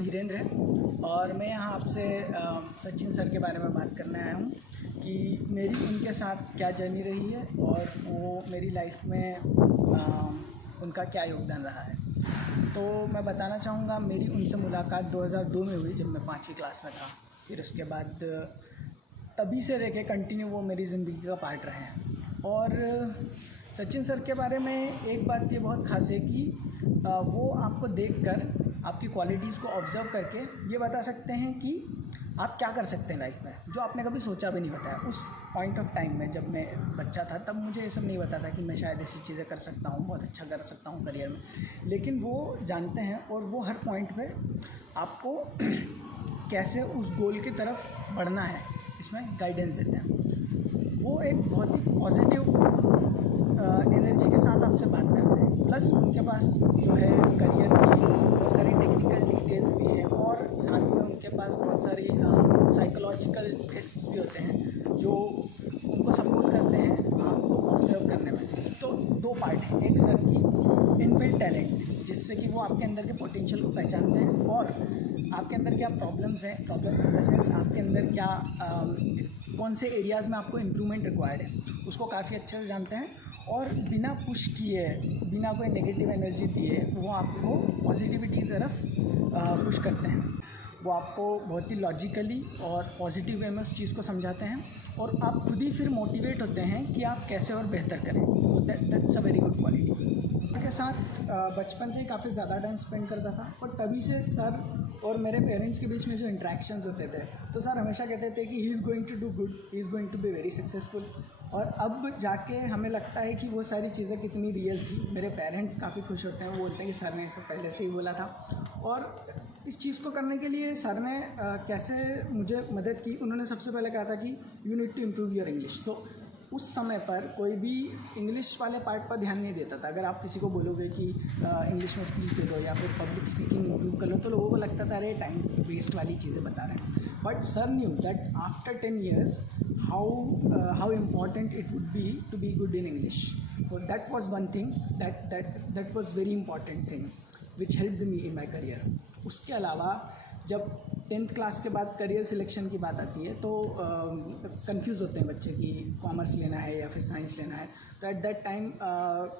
नाम हिरेंद्र है और मैं यहाँ आपसे सचिन सर के बारे में बात करने आया हूँ कि मेरी उनके साथ क्या जर्नी रही है और वो मेरी लाइफ में उनका क्या योगदान रहा है। तो मैं बताना चाहूँगा, मेरी उनसे मुलाकात 2002 में हुई जब मैं 5वीं क्लास में था। फिर उसके बाद तभी से लेके कंटिन्यू वो मेरी ज़िंदगी का पार्ट रहे हैं। और सचिन सर के बारे में एक बात ये बहुत ख़ास है कि वो आपको देखकर आपकी क्वालिटीज़ को ऑब्ज़र्व करके ये बता सकते हैं कि आप क्या कर सकते हैं लाइफ में, जो आपने कभी सोचा भी नहीं बताया। उस पॉइंट ऑफ टाइम में जब मैं बच्चा था तब मुझे ये सब नहीं पता था कि मैं शायद ऐसी चीज़ें कर सकता हूँ, बहुत अच्छा कर सकता हूँ करियर में, लेकिन वो जानते हैं और वो हर पॉइंट पे आपको कैसे उस गोल की तरफ बढ़ना है इसमें गाइडेंस देते हैं। वो एक बहुत ही पॉजिटिव एनर्जी के साथ आपसे बात करते हैं, प्लस उनके पास जो है करियर की बहुत सारी टेक्निकल डिटेल्स भी हैं और साथ में उनके पास बहुत सारी साइकोलॉजिकल टेस्ट्स भी होते हैं जो उनको सपोर्ट करते हैं आपको ऑब्जर्व करने में। तो दो पार्ट हैं, एक सर की इनबिल्ट टैलेंट जिससे कि वो आपके अंदर के पोटेंशियल को पहचानते हैं और आपके अंदर क्या प्रॉब्लम्स हैं, प्रॉब्लम्स इन द सेंस आपके अंदर क्या कौन से एरियाज़ में आपको इम्प्रूवमेंट रिक्वायर्ड है उसको काफ़ी अच्छे से जानते हैं और बिना पुश किए, बिना कोई नेगेटिव एनर्जी दिए वो आपको पॉजिटिविटी की तरफ पुश करते हैं। वो आपको बहुत ही लॉजिकली और पॉजिटिव वे में उस चीज़ को समझाते हैं और आप खुद ही फिर मोटिवेट होते हैं कि आप कैसे और बेहतर करें। तो that's a very good quality. उनके साथ बचपन से ही काफ़ी ज़्यादा टाइम स्पेंड करता था और तभी से सर और मेरे पेरेंट्स के बीच में जो इंटरेक्शंस होते थे तो सर हमेशा कहते थे कि he is going to do good, he is going to be very successful. और अब जाके हमें लगता है कि वो सारी चीज़ें कितनी रियल थी। मेरे पेरेंट्स काफ़ी खुश होते हैं, वो बोलते हैं कि सर ने इसे पहले से ही बोला था। और इस चीज़ को करने के लिए सर ने कैसे मुझे मदद की, उन्होंने सबसे पहले कहा था कि you need to improve your English. So उस समय पर कोई भी इंग्लिश वाले पार्ट पर ध्यान नहीं देता था। अगर आप किसी को बोलोगे कि इंग्लिश में स्पीच दे दो या फिर पब्लिक स्पीकिंग इम्प्रूव कर लो तो लोगों को लगता था अरे टाइम वेस्ट वाली चीज़ें बता रहे हैं। But sir knew that after 10 years how important it would be to be good in English. So that was one thing that was very important thing which helped me in my career. उसके अलावा जब 10th class के बाद career selection की बात आती है तो कंफ्यूज होते हैं बच्चे कि कॉमर्स लेना है या फिर साइंस लेना है। तो एट दैट टाइम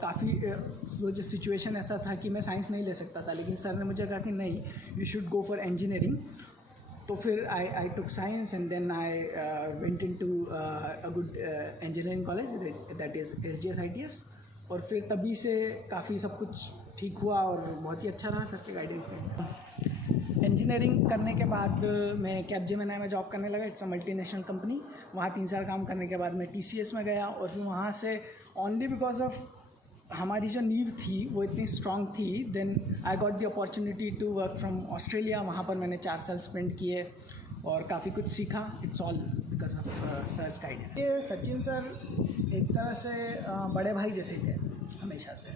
काफ़ी वो जो सिचुएशन ऐसा था कि मैं साइंस नहीं ले सकता था, लेकिन सर ने मुझे कहा कि नहीं, you should go for engineering. तो फिर I took science and then I went into a good engineering college that is SGS ITS। और फिर तभी से काफ़ी सब कुछ ठीक हुआ और बहुत ही अच्छा रहा सर के गाइडेंस में। इंजीनियरिंग करने के बाद मैं कैपजेमिनी में जॉब करने लगा। It's a multinational company. वहाँ 3 साल काम करने के बाद मैं TCS में गया और फिर वहाँ से ओनली बिकॉज ऑफ हमारी जो नींव थी वो इतनी स्ट्रांग थी, then I got the opportunity to work from Australia. वहाँ पर मैंने 4 साल स्पेंड किए और काफ़ी कुछ सीखा। It's all because of sir's guidance. ये सचिन सर एक तरह से बड़े भाई जैसे थे हमेशा से,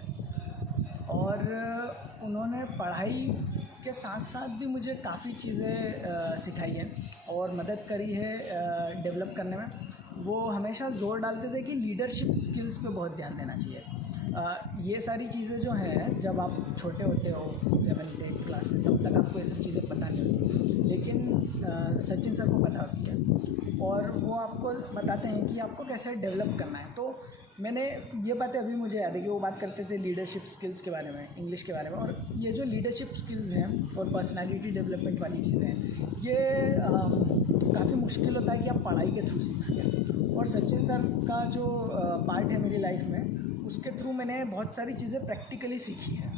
और उन्होंने पढ़ाई के साथ साथ भी मुझे काफ़ी चीज़ें सिखाई है और मदद करी है डेवलप करने में। वो हमेशा ज़ोर डालते थे कि लीडरशिप स्किल्स पे बहुत ध्यान देना चाहिए। ये सारी चीज़ें जो हैं जब आप छोटे होते हो 7th 8th क्लास में तब तक आपको ये सब चीज़ें पता नहीं होती, लेकिन सचिन सर को पता होती है और वो आपको बताते हैं कि आपको कैसे डेवलप करना है। तो मैंने ये बातें अभी मुझे याद है कि वो बात करते थे लीडरशिप स्किल्स के बारे में, इंग्लिश के बारे में। और ये जो लीडरशिप स्किल्स हैं और पर्सनालिटी डेवलपमेंट वाली चीज़ें हैं, ये काफ़ी मुश्किल होता है कि आप पढ़ाई के थ्रू सीख सकें। और सचिन सर का जो पार्ट है मेरी लाइफ में, उसके थ्रू मैंने बहुत सारी चीज़ें प्रैक्टिकली सीखी है,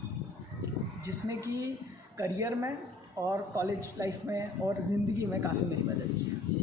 जिसने कि करियर में और कॉलेज लाइफ में और ज़िंदगी में काफ़ी मेरी मदद की है।